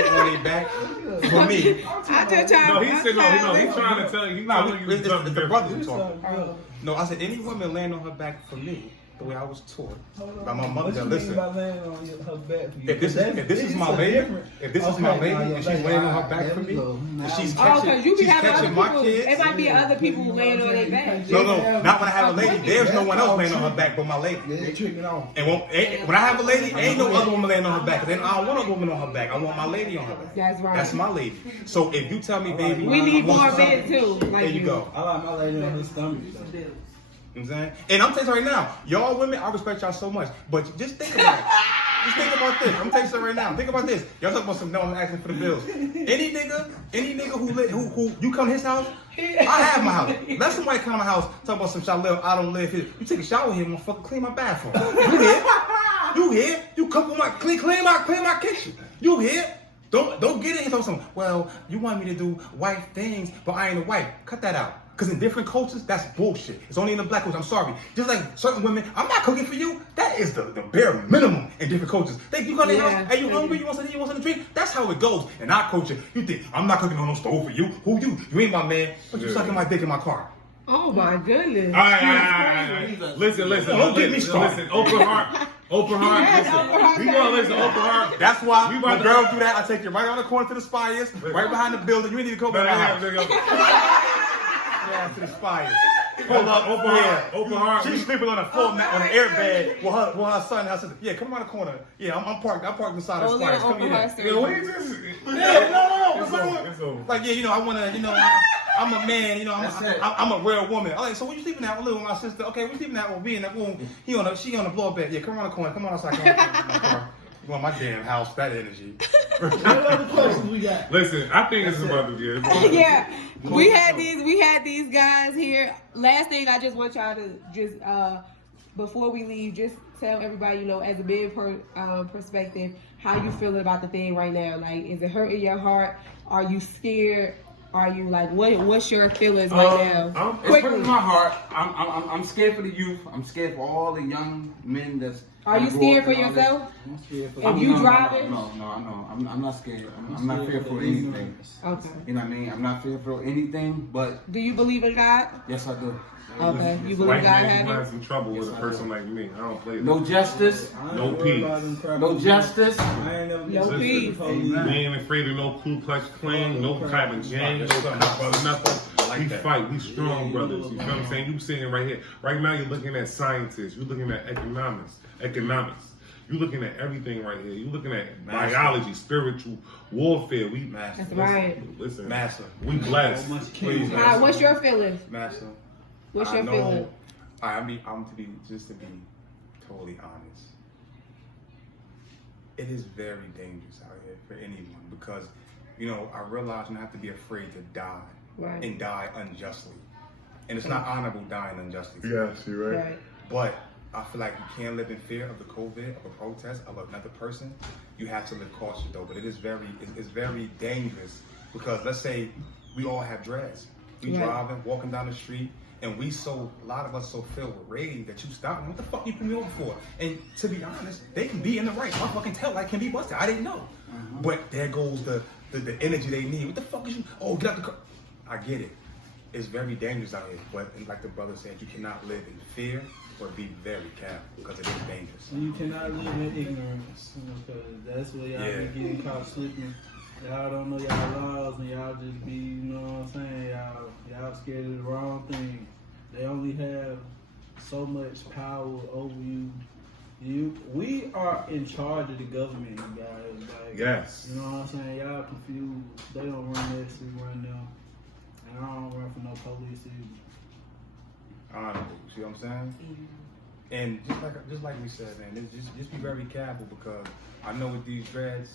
on their back for me. I just trying. No, he said no. He's trying to tell you. It's the brothers talking. No, I said any woman laying on her back for me. The way I was taught by my mother. That listen, if this is my lady, and she's laying on her back for me, and she's catching my kids. It might be other people laying on their back. No, not when I have a lady. There's no one else laying on her back but my lady. And when I have a lady, ain't no other woman laying on her back. Then I don't want a woman on her back. I want my lady on her back. That's right. That's my lady. So if you tell me, baby, we need more men too. There you go. I like my lady on her stomach. You know what I'm saying? And I'm telling you right now, y'all women, I respect y'all so much. But just think about it. Just think about this. I'm gonna tell you something right now. Think about this. Y'all talking about some no, I'm asking for the bills. Any nigga who you come to his house, I have my house. Let somebody come to my house, talk about some shit I don't live here. You take a shower here, motherfucker, clean my bathroom. You here? You cook my clean my kitchen. You here? Don't get in here something. Well, you want me to do wife things, but I ain't a wife. Cut that out. Because in different cultures, that's bullshit. It's only in the black culture. I'm sorry. Just like certain women, I'm not cooking for you. That is the bare minimum in different cultures. You go to the house, hey, you hungry? You want something? You want something to drink? That's how it goes. In our culture, you think, I'm not cooking on no stove for you. Who you? You ain't my man. But you sucking my dick in my car. Oh my goodness. All right. Listen. Don't get me started. Listen, open heart. Open heart. We gonna listen, open heart. That's why when girls do that, I take you right on the corner to the Spires, right behind the building. You ain't need to go to my house. Yeah, to the Spires. Hold up, open heart. She's sleeping on a floor mat on an airbag with her son and her sister. Yeah, come around the corner. Yeah, I'm parked beside the Spires. Come here. No. Like, yeah, I wanna, I'm a man, I'm a real woman. All right, so when you sleeping at? I live with my sister. Okay, we sleeping at? Well, we in that room. She on the floor bed. Yeah, come around the corner. Come on outside. Come on my car. You want my damn house? That energy. What other questions we got? Listen, I think it's about to get. Yeah, we had these guys here. Last thing, I just want y'all to just before we leave, just tell everybody, as a man perspective, how you feeling about the thing right now. Like, is it hurting your heart? Are you scared? Are you like, what's your feelings right now? It's hurting my heart. I'm scared for the youth. I'm scared for all the young men that's. Are you scared for yourself? I'm scared for If you driving? No. I'm not scared. I'm not fearful of anything. Okay. You know what I mean? I'm not fearful of anything, but. Do you believe in God? Yes, I do. Okay. You believe God has some trouble with a person like me. I don't play that. No justice. No peace. No justice. No peace. We ain't afraid of no Ku Klux Klan, no Cabin James, nothing. We fight. We strong brothers. You know what I'm saying? You sitting right here. Right now, you're looking at scientists. You're looking at economics. You're looking at everything right here. You're looking at biology, spiritual warfare. That's right. Listen, Master. We blessed. Please, Master. What's your feelings? Master. What's your feeling? I'm to be totally honest. It is very dangerous out here for anyone because, I realize you don't have to be afraid to die and die unjustly, and it's not honorable dying unjustly. Yes, you're right. But I feel like you can't live in fear of the COVID, of a protest, of another person. You have to live cautious though. But it's very dangerous because let's say we all have dreads. We driving, walking down the street. And a lot of us so filled with rage that you stop. What the fuck you put me over for? And to be honest, they can be in the right. My fucking tail light can be busted. I didn't know. But there goes the energy they need. What the fuck is you? Oh, get out the car. I get it. it's very dangerous out here. But like the brother said, you cannot live in fear, but be very careful because it is dangerous. And you cannot live in ignorance, because that's where y'all be getting caught slipping. Y'all don't know y'all laws, and y'all just be, you know what I'm saying? Y'all scared of the wrong thing. They only have so much power over you. We are in charge of the government, you guys. Like, Yes. You know what I'm saying? Y'all confused. They don't run this, we run them. And I don't run for no police either. See what I'm saying? And just like we said, man, just be very careful because I know with these dreads,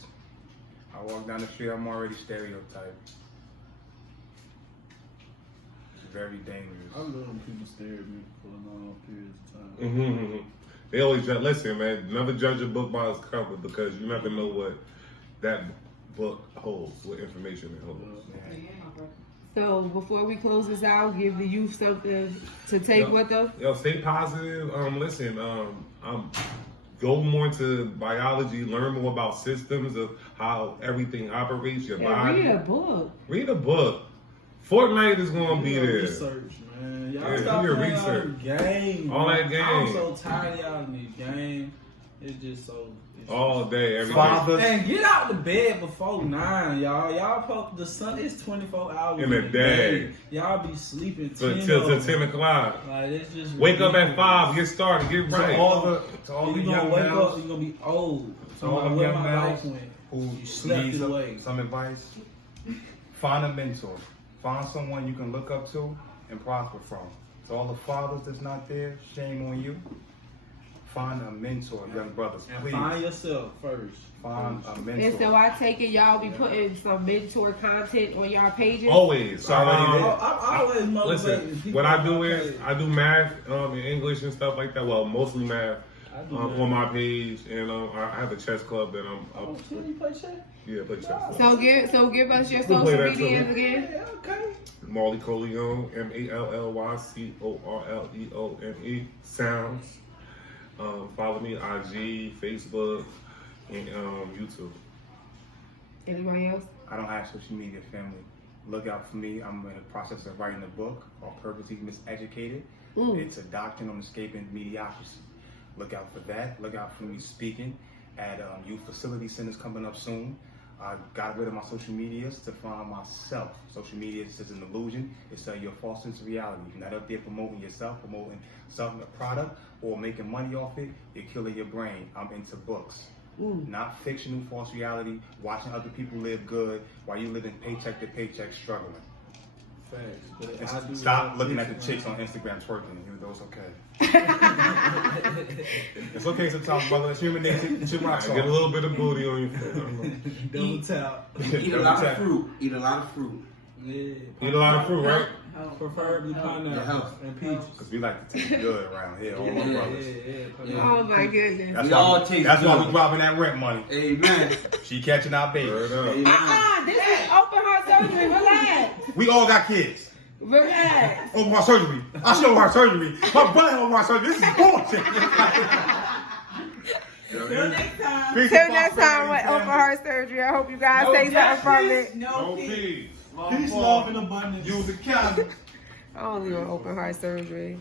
I walk down the street, I'm already stereotyped. It's very dangerous. I love when people stare at me for long periods of time. Mm-hmm. They always judge. Listen, man, never judge a book by its cover because you never know what that book holds, what information it holds. So before we close this out, give the youth something to take with them. Yo, stay positive. Listen, go more into biology, learn more about systems of how everything operates, your body. Read a book. Read a book. Fortnite is going to be there. Research, man. Y'all Yeah, stop do your playing research. all the game. All that game. I'm so tired of y'all in this game. It's just so... All day, every day. Fathers. And get out the bed before 9, y'all. Y'all the sun is 24 hours In a day. Y'all be sleeping Till 10 10 o'clock. Like, it's just Wake up at ridiculous. 5, get started, get right. To all the You gonna young wake up, males you gonna be old. To all the where young my life males went. who You slept need it away. some advice, find a mentor. Find someone you can look up to and prosper from. To all the fathers that's not there, shame on you. Find a mentor, young brothers, And please. find yourself first. Find a mentor. And so I take it y'all be putting some mentor content on y'all pages. Always. Sorry, I'm always motivating Listen, people. what I do on my is page. I do math in English and stuff like that. Well, mostly math I do on my page, and I have a chess club that I'm Oh, up. can you play chess? Yeah, play chess. So give us your We'll play social that too. medias again. Yeah, okay. Molly Coleone, MALLYCORLEONE. Sounds. Follow me IG, Facebook, and YouTube. Anybody else? I don't have social media, family. Look out for me. I'm in the process of writing a book called Purposely Miseducated. It's a doctrine on escaping mediocrity. Look out for that. Look out for me speaking at youth facility centers coming up soon. I got rid of my social medias to find myself. Social media is just an illusion. It's your false sense of reality. If you're not up there promoting yourself, promoting something, a product, or making money off it, you're killing your brain. I'm into books. Not fictional, false reality, watching other people live good while you living paycheck to paycheck struggling. Facts. And stop looking at the chicks on Instagram twerking. Those okay. It's okay sometimes, brother. It's human nature. Shit rocks Get a off. little bit of booty on your face. Double tap. Eat a lot of fruit. Eat a lot of fruit. Yeah. Eat a lot of fruit, right? Preferably The pineapple health. and peaches. Because we like to take good around here, all my brothers. Oh my goodness. That's We all why, taste that's why good. we robbing that rent money. Amen. She catching our baby. Word up. Amen. This is open heart surgery. Relax. We all got kids. Relax. Open heart surgery. I show heart surgery. My brother open heart surgery. This is bullshit. Till next time. Peace Till and next time with prosperity, open heart surgery. I hope you guys take something from it. No No peace. peace. Peace, love, and abundance. You the county. I only want open heart surgery.